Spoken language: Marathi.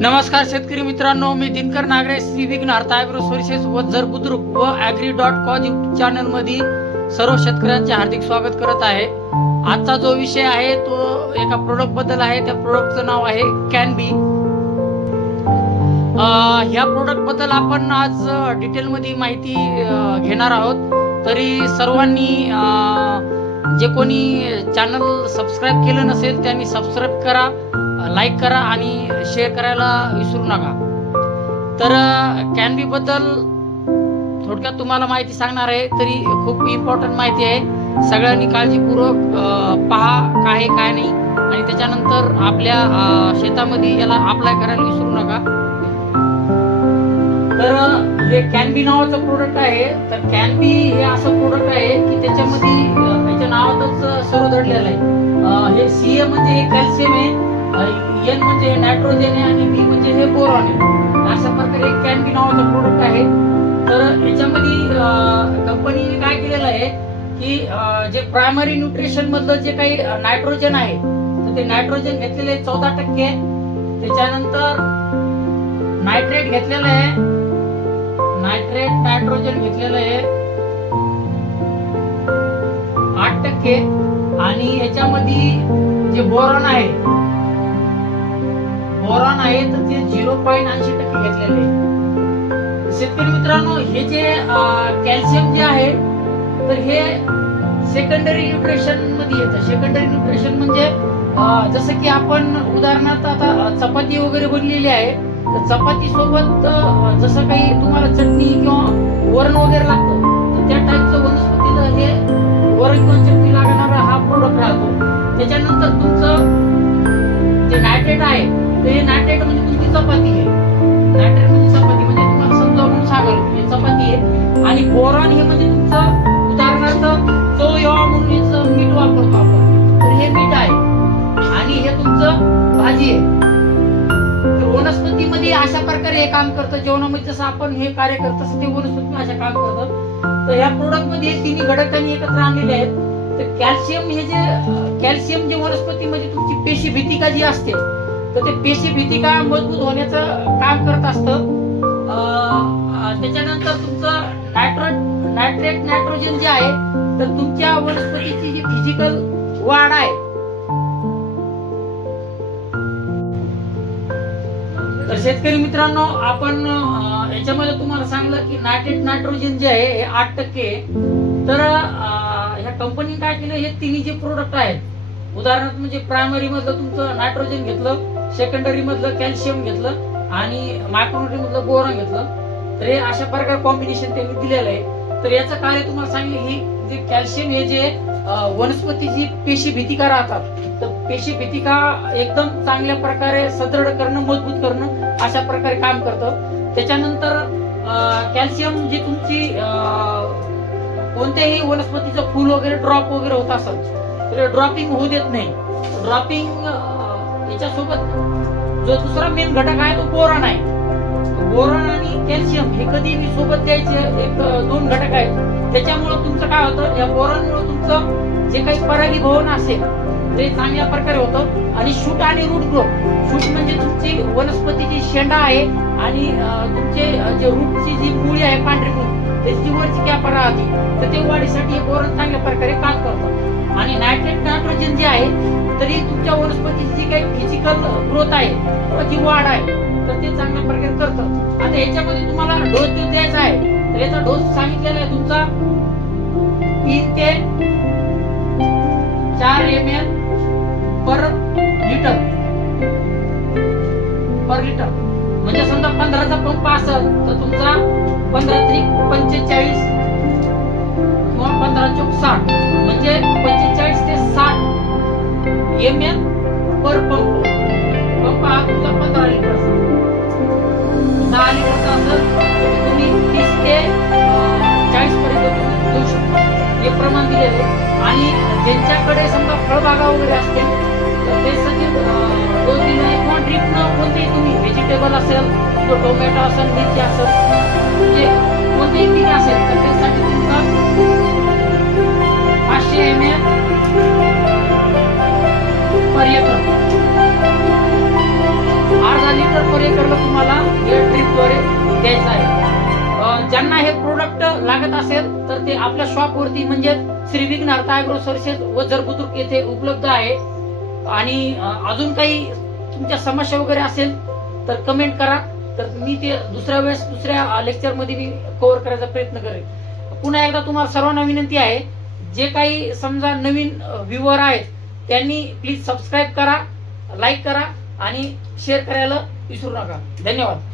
नमस्कार शेतकरी मित्रांनो मी दिनकर नागरे श्री विघ्नार्थ ॲग्रो सोर्सेस वज्जर बुद्रुक व ॲग्री डॉट कॉज यूट्यूब चॅनलमध्ये सर्व शेतकऱ्यांचे हार्दिक स्वागत करत आहे. आजचा जो विषय आहे तो एका प्रोडक्टबद्दल आहे. त्या प्रोडक्टचं नाव आहे कॅन बी ह्या प्रोडक्टबद्दल आपण आज डिटेलमध्ये माहिती घेणार आहोत. तरी सर्वांनी जे कोणी चॅनल सबस्क्राईब केलं नसेल त्यांनी सबस्क्राईब करा. लाईक करा आणि शेअर करायला विसरू नका. तर कॅनबी बद्दल थोडक्यात तुम्हाला माहिती सांगणार आहे तरी खूप इम्पॉर्टंट माहिती आहे. सगळ्यांनी काळजीपूर्वक पहा काय काय नाही. आणि त्याच्यानंतर आपल्या शेतामध्ये याला अप्लाय करायला विसरू नका. तर हे कॅनबी नावाचं प्रोडक्ट आहे. तर कॅनबी हे असं प्रोडक्ट आहे की त्याच्यामध्ये त्याच्या नावातच सर्व दडलेलं आहे. हे सी ए म्हणजे हे कॅल्शियम आहे. एन म्हणजे नायट्रोजन आहे आणि बी म्हणजे हे बोरॉन आहे. अशा प्रकारे कॅनबी नावाचा प्रोडक्ट आहे. तर याच्यामध्ये कंपनीने काय केलेलं आहे की जे प्रायमरी न्यूट्रिशन मधलं जे काही नायट्रोजन आहे तर ते नायट्रोजन घेतलेले आहे चौदा टक्के. त्याच्यानंतर नायट्रेट घेतलेलं आहे. नायट्रेट नायट्रोजन घेतलेलं आहे. आठ टक्के. आणि याच्यामध्ये जे बोरॉन आहे बोरॉन आहे तर ते झिरो पॉईंट ऐंशी टक्के घेतलेले शेतकरी मित्रांनो हे जे कॅल्शियम जे आहे तर हे सेकंडरी न्यूट्रिशनमध्ये येतं. सेकंडरी न्यूट्रिशन म्हणजे जसं की आपण उदाहरणार्थ आता चपाती वगैरे बनलेली आहे तर चपाती सोबत जसं काही तुम्हाला चटणी किंवा वरण वगैरे लागतं तर त्या टाईपचं वनस्पतीचं हे वरण किंवा चटणी लागणारा हा प्रोडक्ट राहतो. त्याच्यानंतर तुमचं जे नायट्रेट आहे ते नायट्रेट म्हणजे तुमची चपाती आहे? नायट्रेट म्हणजे चपाती म्हणजे तुम्हाला समजावून सांगाल हे चपाती आहे. आणि बोरॉन हे म्हणजे तुमचं उदाहरणार्थ तो म्हणून मीठ वापरतो आपण. तर हे मीठ आहे. आणि हे तुमचं भाजी आहे. वनस्पतीमध्ये अशा प्रकारे हे काम करतं. जेवणामध्ये जसं आपण हे कार्य करत तसं ते वनस्पती अशा काम करतं. तर ह्या प्रोडक्टमध्ये हे तिन्ही एकत्र आणलेले आहेत. तर कॅल्शियम हे जे कॅल्शियम जे वनस्पतीमध्ये तुमची पेशी भीतिका जी असते तर ते पेशी भीती का मजबूत होण्याचं काम करत असतं. त्याच्यानंतर तुमचं नायट्रोट नायट्रेट नायट्रोजन जे आहे तर तुमच्या वनस्पतीची जी फिजिकल वाढ आहे. तर शेतकरी मित्रांनो आपण याच्यामध्ये तुम्हाला सांगलं की नायट्रेट नायट्रोजन जे आहे हे आठ टक्के तर ह्या कंपनीने काय केलं? हे तिन्ही जे प्रोडक्ट आहेत. उदाहरणार्थ म्हणजे प्रायमरी मधलं तुमचं नायट्रोजन घेतलं. सेकंडरी मधलं कॅल्शियम घेतलं आणि मायक्रोन्युट्री मधलं बोरॉन घेतलं. तर हे अशा प्रकारे कॉम्बिनेशन त्यांनी दिलेलं आहे. तर याचं कार्य तुम्हाला सांगितलं ही जे कॅल्शियम हे जे वनस्पती जी पेशी भीतिका राहतात. तर पेशी भीतिका एकदम चांगल्या प्रकारे सदृढ करणं मजबूत करणं अशा प्रकारे काम करतं. त्याच्यानंतर कॅल्शियम जी तुमची कोणत्याही वनस्पतीचं फुल वगैरे ड्रॉप वगैरे होत असत तर ड्रॉपिंग होऊ देत नाही. ड्रॉपिंग याच्यासोबत जो दुसरा मेन घटक आहे तो बोरॉन आहे. बोरॉन आणि कॅल्शियम हे कधी मी सोबत द्यायचे एक दोन घटक आहेत. त्याच्यामुळं तुमचं काय होतं या बोरॉनमुळे तुमचं जे काही परागीभवन असेल ते चांगल्या प्रकारे होतं. आणि शूट आणि रूट ग्रोथ शूट म्हणजे तुमची वनस्पतीची शेंडा आहे आणि तुमचे जे रूटची जी मुळी आहे पांढरी मुळी त्याची वरची कॅप राहते. तर ते वाढीसाठी हे बोरॉन त्या वनस्पतीची जी काही फिजिकल ग्रोथ आहे किंवा जी वाढ आहे तर ते चांगल्या प्रकारे करतं. आता याच्यामध्ये तुम्हाला डोस जो द्यायचा आहे तर याचा डोस सांगितलेला आहे तुमचा. तीन ते चार M L per litre per litre म्हणजे समजा पंधराचा पंप असेल तर तुमचा पंधरा त्रिक पंचेचाळीस किंवा पंधरा चौक साठ म्हणजे ज्यांच्याकडे समजा फळबागा वगैरे असतील तर ते सगळी दोन तीन किंवा ड्रीपनं कोणतेही तुम्ही व्हेजिटेबल असेल किंवा टोमॅटो असेल मिरची असेल म्हणजे कोणतेही पीक असेल तर त्यासाठी तुमचा पाचशे एम एल पर्यटन अर्धा लिटर पर्यटन तुम्हाला या ट्रीपद्वारे द्यायचं आहे. ज्यांना हे प्रोडक्ट लागत असेल तर ते आपल्या शॉपवरती म्हणजे श्री विघ्नार्थ ॲग्रो सर्सेस व जरबुद्रुक येथे उपलब्ध आहे. आणि अजून काही तुमच्या समस्या वगैरे असेल तर कमेंट करा. तर मी ते दुसऱ्या वेळेस दुसऱ्या लेक्चरमध्ये मी कव्हर करायचा प्रयत्न करेन. पुन्हा एकदा तुम्हाला सर्वांना विनंती आहे जे काही समजा नवीन व्ह्युअर आहेत त्यांनी प्लीज सबस्क्राईब करा लाईक करा आणि शेअर करायला विसरू नका. धन्यवाद.